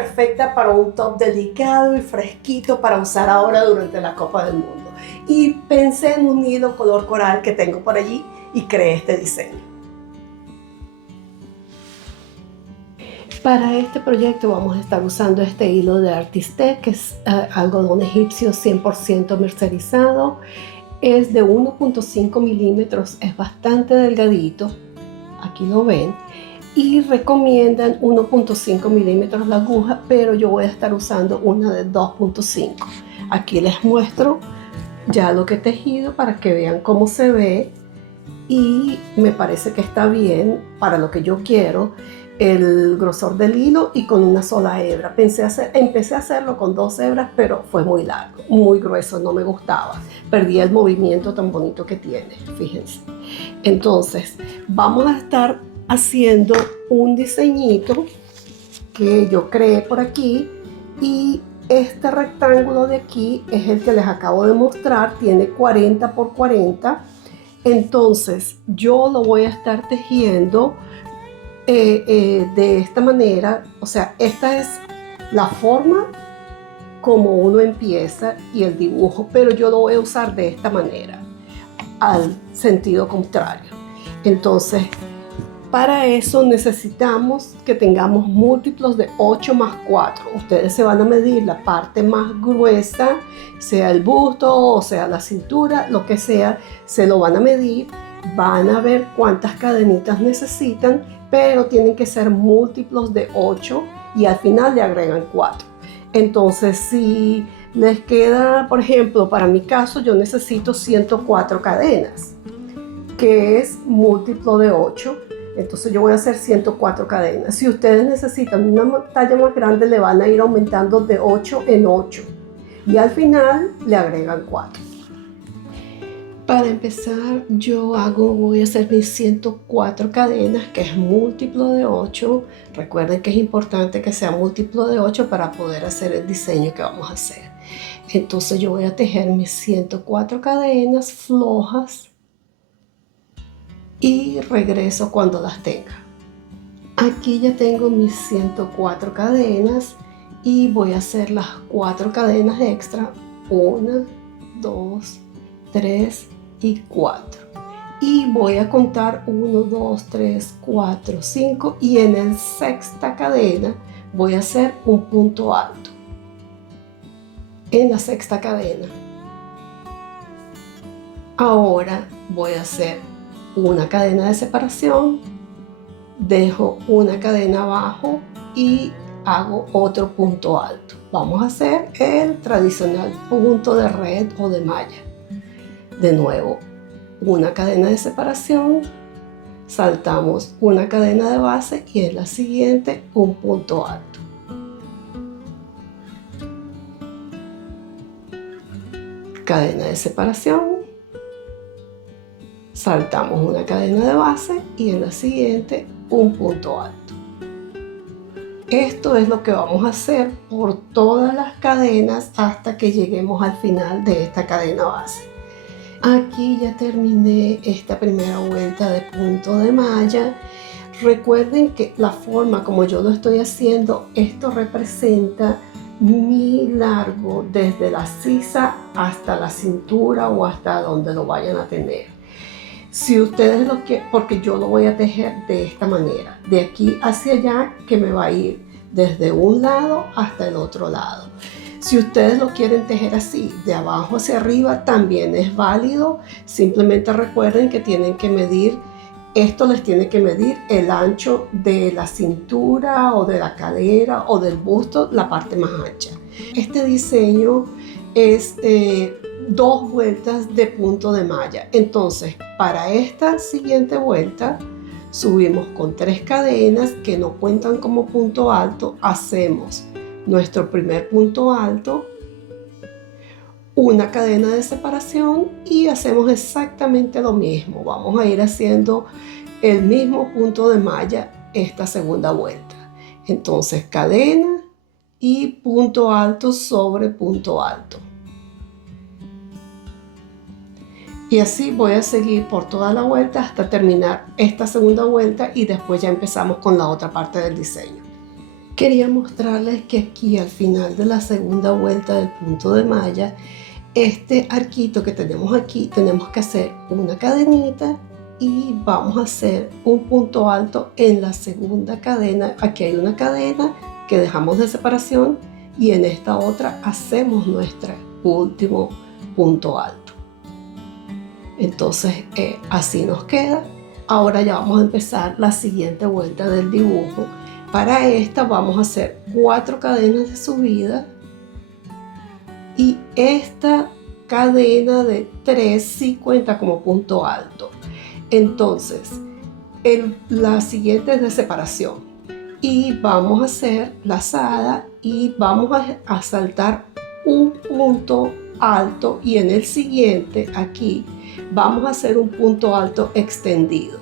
perfecta para un top delicado y fresquito para usar ahora durante la Copa del Mundo. Y pensé en un hilo color coral que tengo por allí y creé este diseño. Para este proyecto vamos a estar usando este hilo de Artiste, que es algodón egipcio 100% mercerizado. Es de 1.5 milímetros, es bastante delgadito, aquí lo ven, y recomiendan 1.5 milímetros la aguja, pero yo voy a estar usando una de 2.5. Aquí les muestro ya lo que he tejido para que vean cómo se ve y me parece que está bien para lo que yo quiero, el grosor del hilo y con una sola hebra. Empecé a hacerlo con 2 hebras, pero fue muy largo, muy grueso, no me gustaba. Perdí el movimiento tan bonito que tiene, fíjense. Entonces, vamos a estar haciendo un diseñito que yo creé por aquí y este rectángulo de aquí es el que les acabo de mostrar, tiene 40 por 40. Entonces, yo lo voy a estar tejiendo de esta manera, o sea, esta es la forma como uno empieza y el dibujo, pero yo lo voy a usar de esta manera, al sentido contrario. Entonces, para eso necesitamos que tengamos múltiplos de 8 más 4. Ustedes se van a medir la parte más gruesa, sea el busto o sea la cintura, lo que sea, se lo van a medir, van a ver cuántas cadenitas necesitan, pero tienen que ser múltiplos de 8 y al final le agregan 4. Entonces, si les queda, por ejemplo, para mi caso, yo necesito 104 cadenas, que es múltiplo de 8. Entonces yo voy a hacer 104 cadenas. Si ustedes necesitan una talla más grande, le van a ir aumentando de 8 en 8. Y al final le agregan 4. Para empezar, voy a hacer mis 104 cadenas, que es múltiplo de 8. Recuerden que es importante que sea múltiplo de 8 para poder hacer el diseño que vamos a hacer. Entonces yo voy a tejer mis 104 cadenas flojas y regreso cuando las tenga. Aquí ya tengo mis 104 cadenas y voy a hacer las 4 cadenas extra. 1, 2, 3 y 4. Y voy a contar 1, 2, 3, 4, 5 y en la sexta cadena voy a hacer un punto alto. En la sexta cadena. Ahora voy a hacer una cadena de separación, dejo una cadena abajo y hago otro punto alto. Vamos a hacer el tradicional punto de red o de malla. De nuevo, una cadena de separación, saltamos una cadena de base y en la siguiente un punto alto. Cadena de separación, saltamos una cadena de base y en la siguiente un punto alto. Esto es lo que vamos a hacer por todas las cadenas hasta que lleguemos al final de esta cadena base. Aquí ya terminé esta primera vuelta de punto de malla. Recuerden que la forma como yo lo estoy haciendo, esto representa mi largo desde la sisa hasta la cintura o hasta donde lo vayan a tener. Si ustedes lo quieren, porque yo lo voy a tejer de esta manera, de aquí hacia allá, que me va a ir desde un lado hasta el otro lado. Si ustedes lo quieren tejer así, de abajo hacia arriba, también es válido. Simplemente recuerden que tienen que medir, esto les tiene que medir el ancho de la cintura o de la cadera o del busto, la parte más ancha. Este diseño es 2 vueltas de punto de malla. Entonces, para esta siguiente vuelta, subimos con 3 cadenas que no cuentan como punto alto, hacemos nuestro primer punto alto, una cadena de separación y hacemos exactamente lo mismo. Vamos a ir haciendo el mismo punto de malla esta segunda vuelta. Entonces, cadena y punto alto sobre punto alto. Y así voy a seguir por toda la vuelta hasta terminar esta segunda vuelta y después ya empezamos con la otra parte del diseño. Quería mostrarles que aquí al final de la segunda vuelta del punto de malla, este arquito que tenemos aquí, tenemos que hacer una cadenita y vamos a hacer un punto alto en la segunda cadena. Aquí hay una cadena que dejamos de separación y en esta otra hacemos nuestro último punto alto. Entonces así nos queda. Ahora ya vamos a empezar la siguiente vuelta del dibujo. Para esta vamos a hacer 4 cadenas de subida y esta cadena de 3 sí cuenta como punto alto. Entonces la siguiente es de separación y vamos a hacer lazada y vamos a saltar un punto alto y en el siguiente aquí vamos a hacer un punto alto extendido.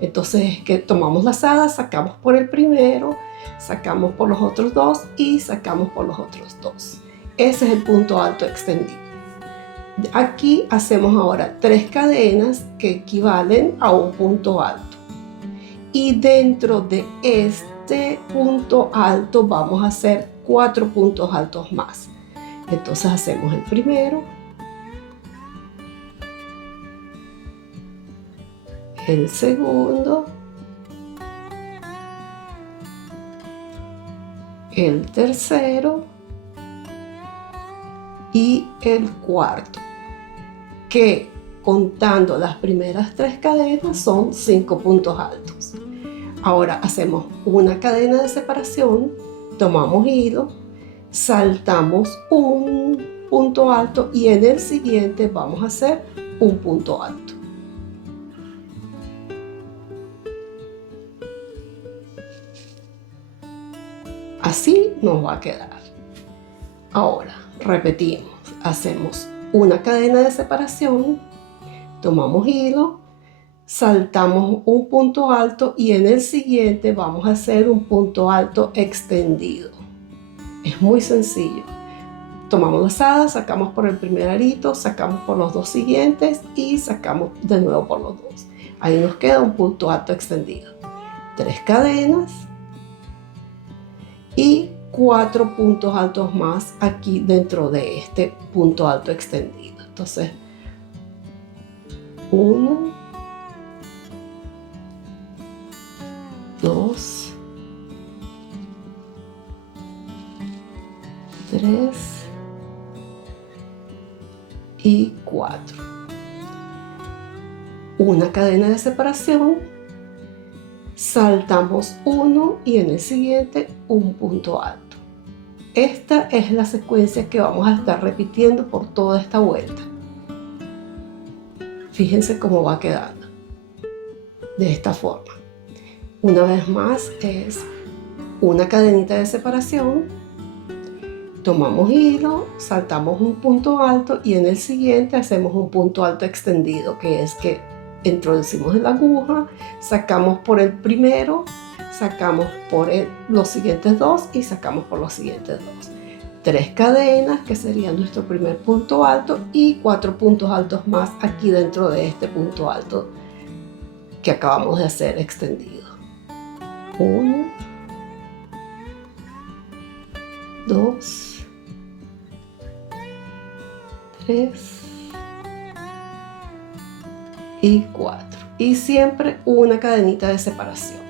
Entonces es que tomamos lazada, sacamos por el primero, sacamos por los otros 2 y sacamos por los otros 2. Ese es el punto alto extendido. Aquí hacemos ahora 3 cadenas que equivalen a un punto alto. Y dentro de este punto alto vamos a hacer 4 puntos altos más. Entonces hacemos el primero, el segundo, el tercero y el cuarto, que contando las primeras 3 cadenas son 5 puntos altos. Ahora hacemos una cadena de separación, tomamos hilo, saltamos un punto alto y en el siguiente vamos a hacer un punto alto. Así nos va a quedar. Ahora repetimos, hacemos una cadena de separación, tomamos hilo, saltamos un punto alto y en el siguiente vamos a hacer un punto alto extendido. Es muy sencillo. Tomamos lazada, sacamos por el primer arito, sacamos por los 2 siguientes y sacamos de nuevo por los 2. Ahí nos queda un punto alto extendido. 3 cadenas y 4 puntos altos más aquí dentro de este punto alto extendido. Entonces, 1, 2, 3 y 4. Una cadena de separación, saltamos uno y en el siguiente un punto alto. Esta es la secuencia que vamos a estar repitiendo por toda esta vuelta. Fíjense cómo va quedando de esta forma. Una vez más es una cadenita de separación, tomamos hilo, saltamos un punto alto y en el siguiente hacemos un punto alto extendido, que es que introducimos la aguja, sacamos por el primero, sacamos por los siguientes 2 y sacamos por los siguientes 2. 3 cadenas que sería nuestro primer punto alto y 4 puntos altos más aquí dentro de este punto alto que acabamos de hacer extendido. 1, 2, 3 y 4. Y siempre una cadenita de separación.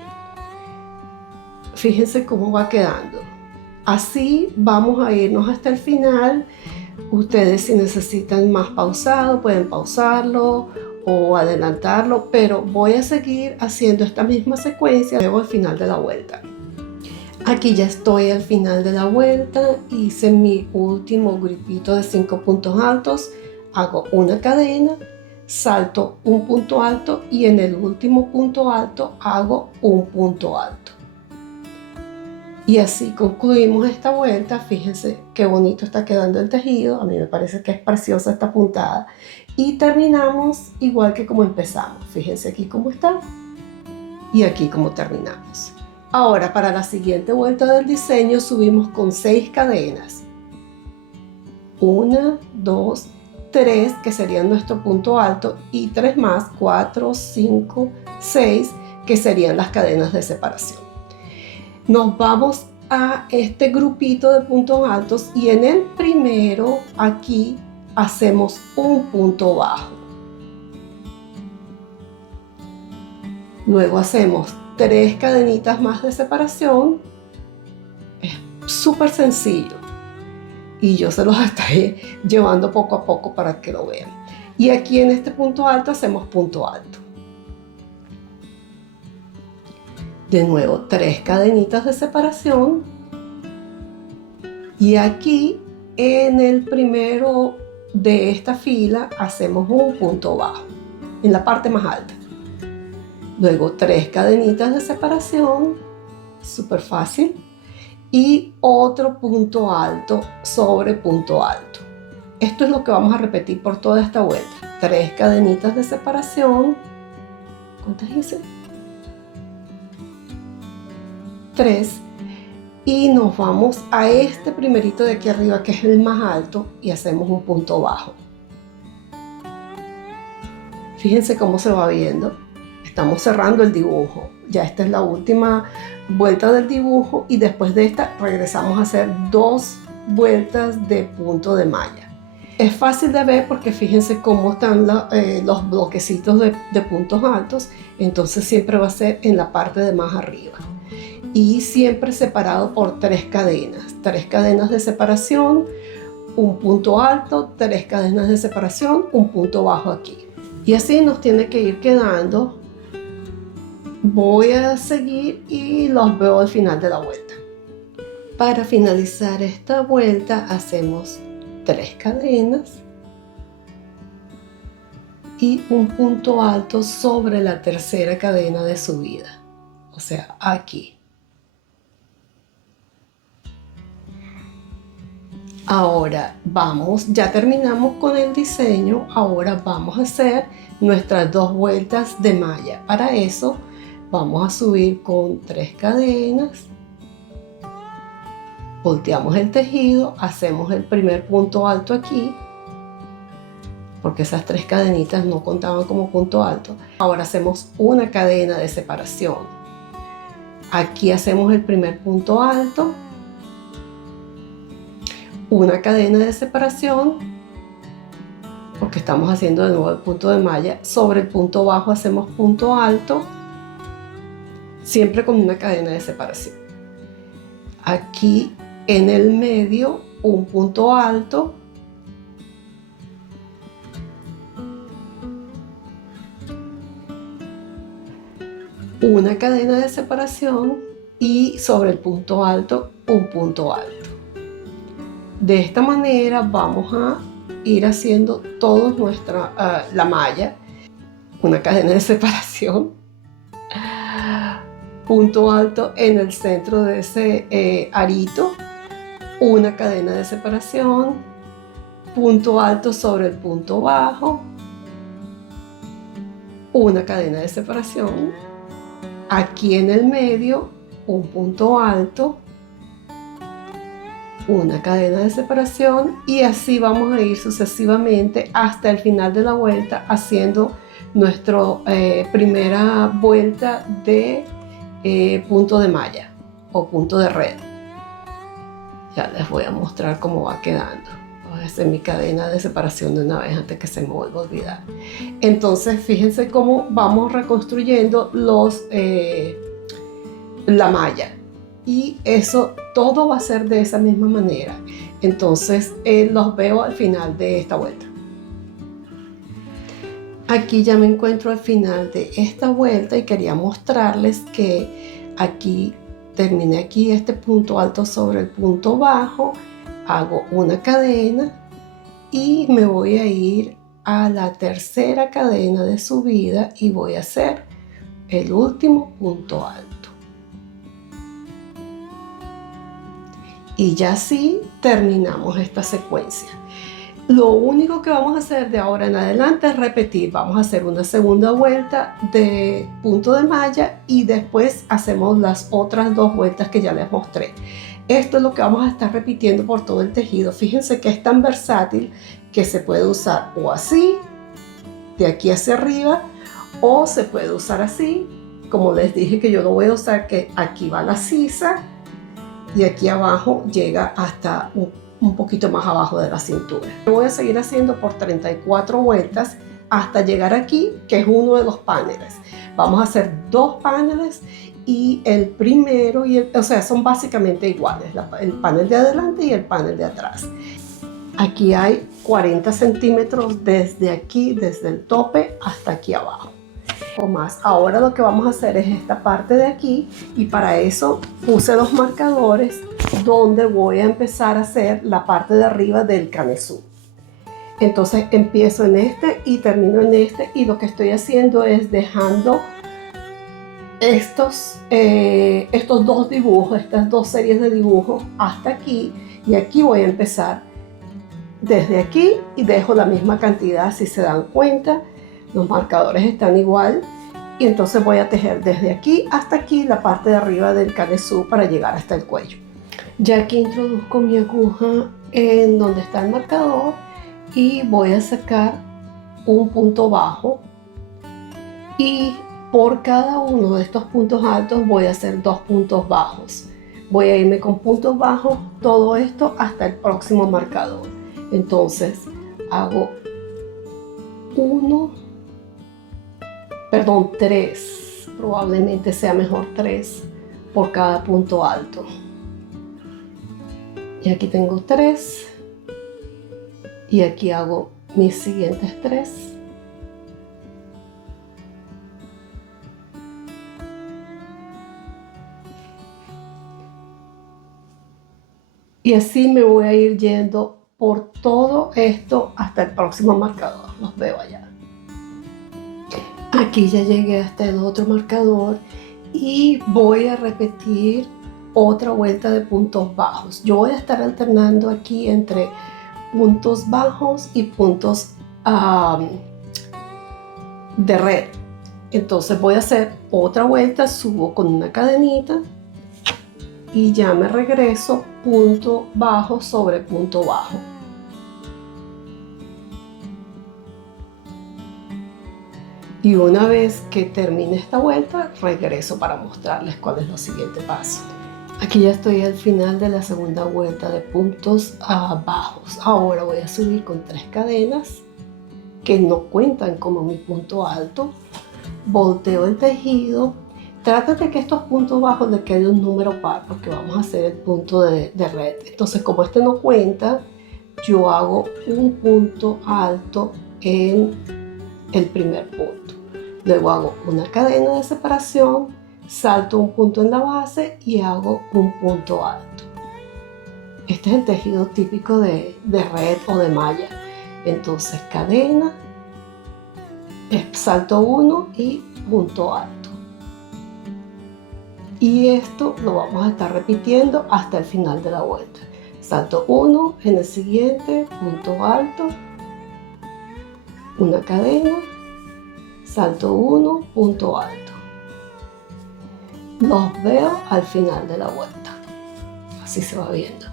Fíjense cómo va quedando. Así vamos a irnos hasta el final. Ustedes, si necesitan más pausado, pueden pausarlo o adelantarlo, pero voy a seguir haciendo esta misma secuencia luego al final de la vuelta. Aquí ya estoy al final de la vuelta, hice mi último grupito de 5 puntos altos, hago una cadena, salto un punto alto y en el último punto alto hago un punto alto. Y así concluimos esta vuelta. Fíjense qué bonito está quedando el tejido. A mí me parece que es preciosa esta puntada. Y terminamos igual que como empezamos. Fíjense aquí cómo está y aquí cómo terminamos. Ahora, para la siguiente vuelta del diseño subimos con 6 cadenas. 1, 2, 3, que serían nuestro punto alto, y 3 más, 4, 5, 6, que serían las cadenas de separación. Nos vamos a este grupito de puntos altos y en el primero aquí hacemos un punto bajo. Luego hacemos 3 cadenitas más de separación. Es súper sencillo y yo se los estoy llevando poco a poco para que lo vean. Y aquí en este punto alto hacemos punto alto. De nuevo 3 cadenitas de separación y aquí en el primero de esta fila hacemos un punto bajo en la parte más alta. Luego 3 cadenitas de separación, súper fácil, y otro punto alto sobre punto alto. Esto es lo que vamos a repetir por toda esta vuelta. 3 cadenitas de separación. ¿Cuántas hice? 3. Y nos vamos a este primerito de aquí arriba que es el más alto y hacemos un punto bajo. Fíjense cómo se va viendo. Estamos cerrando el dibujo. Ya esta es la última vuelta del dibujo y después de esta regresamos a hacer 2 vueltas de punto de malla. Es fácil de ver porque fíjense cómo están los bloquecitos de puntos altos, entonces siempre va a ser en la parte de más arriba. Y siempre separado por 3 cadenas de separación, un punto alto, 3 cadenas de separación, un punto bajo aquí. Y así nos tiene que ir quedando. Voy a seguir y los veo al final de la vuelta. Para finalizar esta vuelta hacemos 3 cadenas y un punto alto sobre la tercera cadena de subida, o sea, aquí. Ahora ya terminamos con el diseño, ahora vamos a hacer nuestras 2 vueltas de malla. Para eso vamos a subir con 3 cadenas, volteamos el tejido, hacemos el primer punto alto aquí, porque esas 3 cadenitas no contaban como punto alto. Ahora hacemos una cadena de separación. Aquí hacemos el primer punto alto, una cadena de separación, porque estamos haciendo de nuevo el punto de malla. Sobre el punto bajo hacemos punto alto, siempre con una cadena de separación. Aquí en el medio un punto alto, una cadena de separación y sobre el punto alto un punto alto. De esta manera vamos a ir haciendo toda la malla, una cadena de separación, punto alto en el centro de ese arito, una cadena de separación, punto alto sobre el punto bajo, una cadena de separación, aquí en el medio un punto alto, una cadena de separación y así vamos a ir sucesivamente hasta el final de la vuelta haciendo nuestra primera vuelta de punto de malla o punto de red. Ya les voy a mostrar cómo va quedando. Voy a hacer mi cadena de separación de una vez antes que se me vuelva a olvidar. Entonces fíjense cómo vamos reconstruyendo la malla. Y eso todo va a ser de esa misma manera. Entonces los veo al final de esta vuelta. Aquí ya me encuentro al final de esta vuelta y quería mostrarles que aquí terminé aquí este punto alto sobre el punto bajo, hago una cadena y me voy a ir a la tercera cadena de subida y voy a hacer el último punto alto. Y ya así terminamos esta secuencia. Lo único que vamos a hacer de ahora en adelante es repetir. Vamos a hacer una segunda vuelta de punto de malla y después hacemos las otras 2 vueltas que ya les mostré. Esto es lo que vamos a estar repitiendo por todo el tejido. Fíjense que es tan versátil que se puede usar o así, de aquí hacia arriba, o se puede usar así, como les dije que yo lo voy a usar, que aquí va la sisa y aquí abajo llega hasta un poquito más abajo de la cintura. Lo voy a seguir haciendo por 34 vueltas hasta llegar aquí, que es uno de los paneles. Vamos a hacer 2 paneles y el primero, o sea, son básicamente iguales, el panel de adelante y el panel de atrás. Aquí hay 40 centímetros desde aquí, desde el tope hasta aquí abajo. O más. Ahora lo que vamos a hacer es esta parte de aquí, y para eso puse los marcadores donde voy a empezar a hacer la parte de arriba del canesú. Entonces empiezo en este y termino en este, y lo que estoy haciendo es dejando estos 2 dibujos, estas 2 series de dibujos hasta aquí, y aquí voy a empezar desde aquí y dejo la misma cantidad. Si se dan cuenta, los marcadores están igual, y entonces voy a tejer desde aquí hasta aquí la parte de arriba del canesú para llegar hasta el cuello. Ya aquí introduzco mi aguja en donde está el marcador y voy a sacar un punto bajo, y por cada uno de estos puntos altos voy a hacer 2 puntos bajos. Voy a irme con puntos bajos todo esto hasta el próximo marcador. Entonces hago 3, probablemente sea mejor 3 por cada punto alto. Y aquí tengo 3, y aquí hago mis siguientes 3. Y así me voy a ir yendo por todo esto hasta el próximo marcador. Los veo allá. Aquí ya llegué hasta el otro marcador y voy a repetir otra vuelta de puntos bajos. Yo voy a estar alternando aquí entre puntos bajos y puntos de red. Entonces voy a hacer otra vuelta, subo con una cadenita y ya me regreso punto bajo sobre punto bajo. Y una vez que termine esta vuelta, regreso para mostrarles cuál es el siguiente paso. Aquí ya estoy al final de la segunda vuelta de puntos bajos. Ahora voy a subir con 3 cadenas que no cuentan como mi punto alto. Volteo el tejido. Trata de que estos puntos bajos le quede un número par, porque vamos a hacer el punto de red. Entonces, como este no cuenta, yo hago un punto alto en el primer punto. Luego hago una cadena de separación, salto un punto en la base y hago un punto alto. Este es el tejido típico de red o de malla. Entonces, cadena, salto 1 y punto alto. Y esto lo vamos a estar repitiendo hasta el final de la vuelta. Salto 1, en el siguiente, punto alto, una cadena, salto 1, punto alto. Los veo al final de la vuelta. Así se va viendo.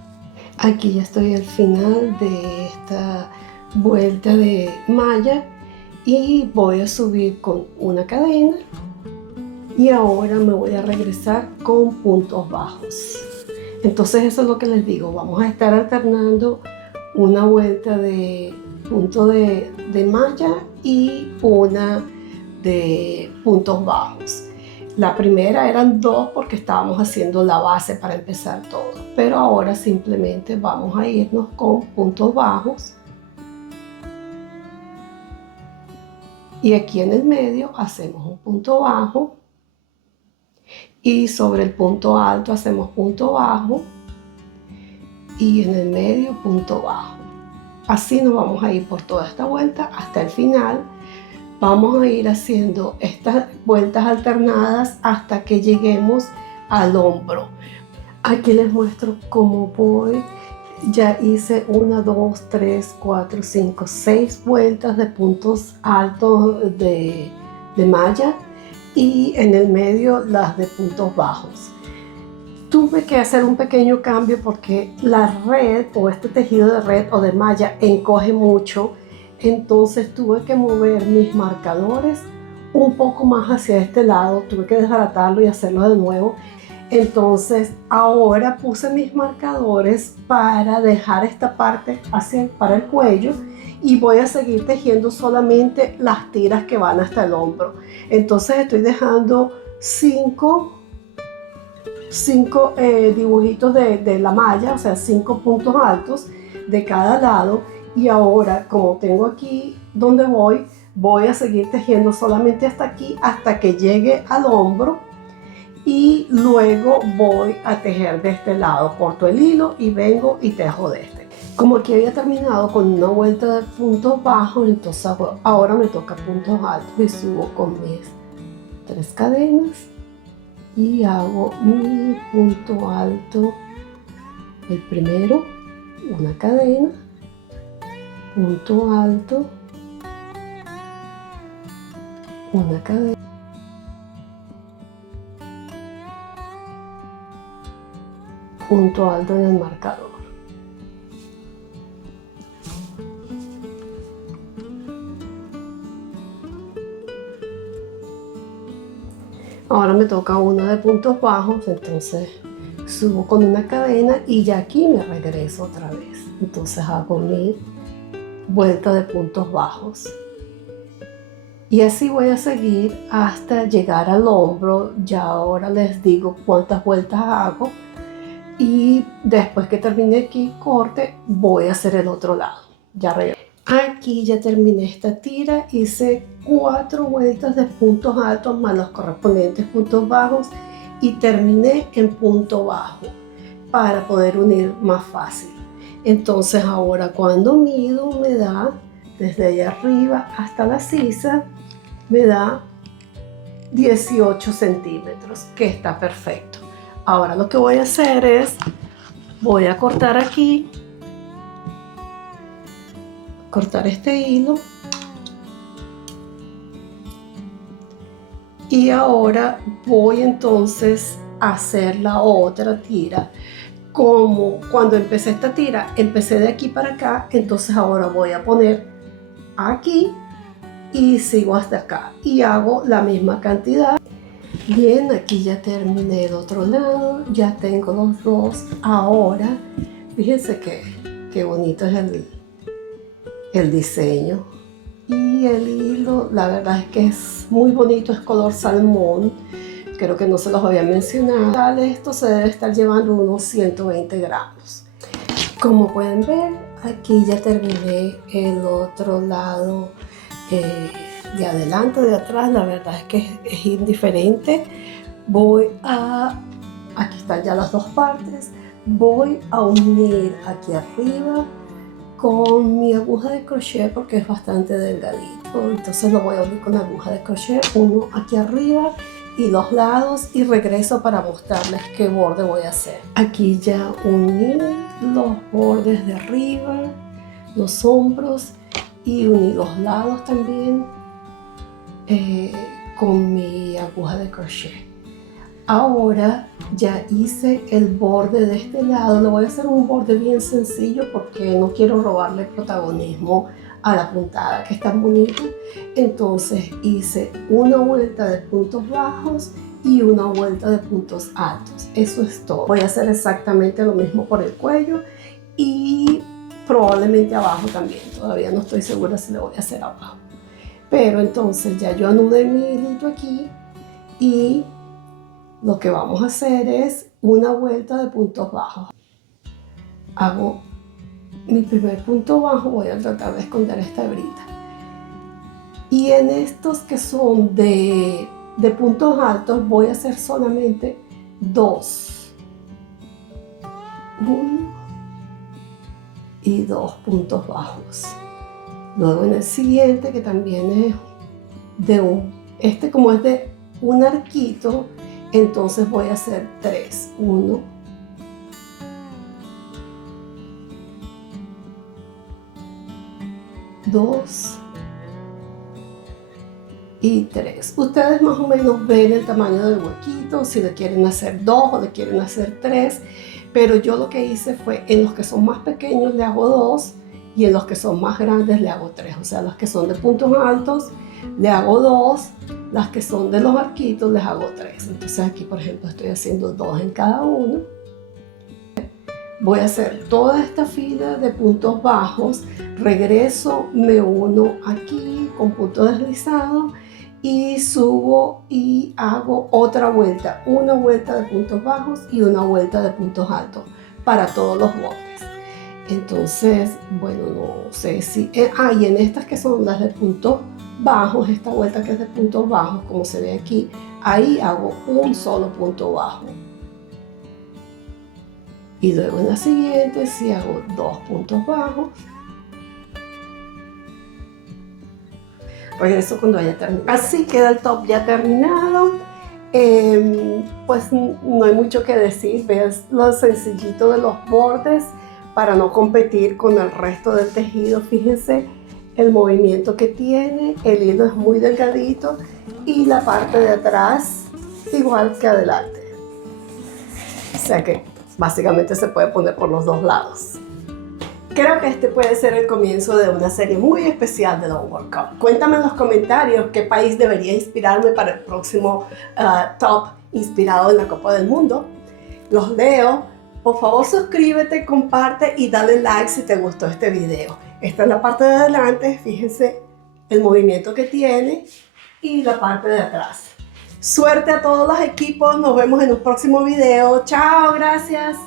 Aquí ya estoy al final de esta vuelta de malla y voy a subir con una cadena. Y ahora me voy a regresar con puntos bajos. Entonces eso es lo que les digo. Vamos a estar alternando una vuelta de punto de malla y una de puntos bajos. La primera eran 2 porque estábamos haciendo la base para empezar todo. Pero ahora simplemente vamos a irnos con puntos bajos. Y aquí en el medio hacemos un punto bajo. Y sobre el punto alto hacemos punto bajo y en el medio punto bajo. Así nos vamos a ir por toda esta vuelta hasta el final. Vamos a ir haciendo estas vueltas alternadas hasta que lleguemos al hombro. Aquí les muestro cómo voy. Ya hice 1, 2, 3, 4, 5, 6 vueltas de puntos altos de malla. Y en el medio las de puntos bajos. Tuve que hacer un pequeño cambio porque la red o este tejido de red o de malla encoge mucho, entonces tuve que mover mis marcadores un poco más hacia este lado, tuve que desbaratarlo y hacerlo de nuevo. Entonces ahora puse mis marcadores para dejar esta parte para el cuello y voy a seguir tejiendo solamente las tiras que van hasta el hombro. Entonces estoy dejando 5 dibujitos de la malla, o sea 5 puntos altos de cada lado. Y ahora, como tengo aquí donde voy a seguir tejiendo solamente hasta aquí, hasta que llegue al hombro, y luego voy a tejer de este lado. Corto el hilo y vengo y tejo de este. Como aquí había terminado con una vuelta de puntos bajos, entonces ahora me toca puntos altos y subo con mis 3 cadenas y hago mi punto alto, el primero, una cadena, punto alto, una cadena, punto alto en el marcador. Ahora me toca una de puntos bajos, entonces subo con una cadena y ya aquí me regreso otra vez. Entonces hago mi vuelta de puntos bajos. Y así voy a seguir hasta llegar al hombro. Ya ahora les digo cuántas vueltas hago. Y después que termine aquí, corte, voy a hacer el otro lado. Ya regreso. Aquí ya terminé esta tira, hice 4 vueltas de puntos altos más los correspondientes puntos bajos y terminé en punto bajo para poder unir más fácil. Entonces ahora cuando mido me da desde allá arriba hasta la sisa, me da 18 centímetros, que está perfecto. Ahora lo que voy a hacer es, voy a cortar aquí, cortar este hilo y ahora voy entonces a hacer la otra tira. Como cuando empecé esta tira, empecé de aquí para acá, entonces ahora voy a poner aquí y sigo hasta acá y hago la misma cantidad. Bien, aquí ya terminé el otro lado, ya tengo los dos. Ahora, fíjense qué bonito es el diseño. Y el hilo, la verdad es que es muy bonito, es color salmón. Creo que no se los había mencionado. Esto se debe estar llevando unos 120 gramos. Como pueden ver, aquí ya terminé el otro lado de adelante, de atrás. La verdad es que es indiferente. Aquí están ya las dos partes. Voy a unir aquí arriba con mi aguja de crochet porque es bastante delgadito. Entonces lo voy a unir con la aguja de crochet, uno aquí arriba y los lados, y regreso para mostrarles qué borde voy a hacer. Aquí ya uní los bordes de arriba, los hombros, y uní los lados también con mi aguja de crochet. Ahora ya hice el borde de este lado. Le voy a hacer un borde bien sencillo porque no quiero robarle protagonismo a la puntada, que es tan bonita. Entonces hice una vuelta de puntos bajos y una vuelta de puntos altos. Eso es todo. Voy a hacer exactamente lo mismo por el cuello y probablemente abajo también. Todavía no estoy segura si le voy a hacer abajo. Pero entonces ya yo anudé mi hilito aquí y lo que vamos a hacer es una vuelta de puntos bajos. Hago mi primer punto bajo, voy a tratar de esconder esta hebrita. Y en estos que son de puntos altos voy a hacer solamente 2. 1 y 2 puntos bajos. Luego en el siguiente, que también es como es de un arquito, entonces voy a hacer 3. 1, 2 y 3. Ustedes más o menos ven el tamaño del huequito, si le quieren hacer 2 o le quieren hacer 3, pero yo lo que hice fue, en los que son más pequeños le hago 2 y en los que son más grandes le hago 3. O sea, los que son de puntos altos le hago 2 Las que son de los barquitos les hago 3. Entonces aquí, por ejemplo, estoy haciendo 2 en cada uno. Voy a hacer toda esta fila de puntos bajos, regreso, me uno aquí con punto deslizado y subo y hago otra vuelta, una vuelta de puntos bajos y una vuelta de puntos altos para todos los bordes. Entonces, bueno, no sé si... y en estas que son las de puntos bajos, esta vuelta que es de puntos bajos, como se ve aquí, ahí hago un solo punto bajo. Y luego en la siguiente sí hago 2 puntos bajos. Regreso cuando haya terminado. Así queda el top ya terminado. Pues no hay mucho que decir. Ves lo sencillito de los bordes para no competir con el resto del tejido. Fíjense el movimiento que tiene. El hilo es muy delgadito y la parte de atrás igual que adelante. O sea que básicamente se puede poner por los dos lados. Creo que este puede ser el comienzo de una serie muy especial de la World Cup. Cuéntame en los comentarios qué país debería inspirarme para el próximo top inspirado en la Copa del Mundo. Los leo. Por favor, suscríbete, comparte y dale like si te gustó este video. Esta es la parte de adelante, fíjense el movimiento que tiene y la parte de atrás. Suerte a todos los equipos, nos vemos en un próximo video. Chao, gracias.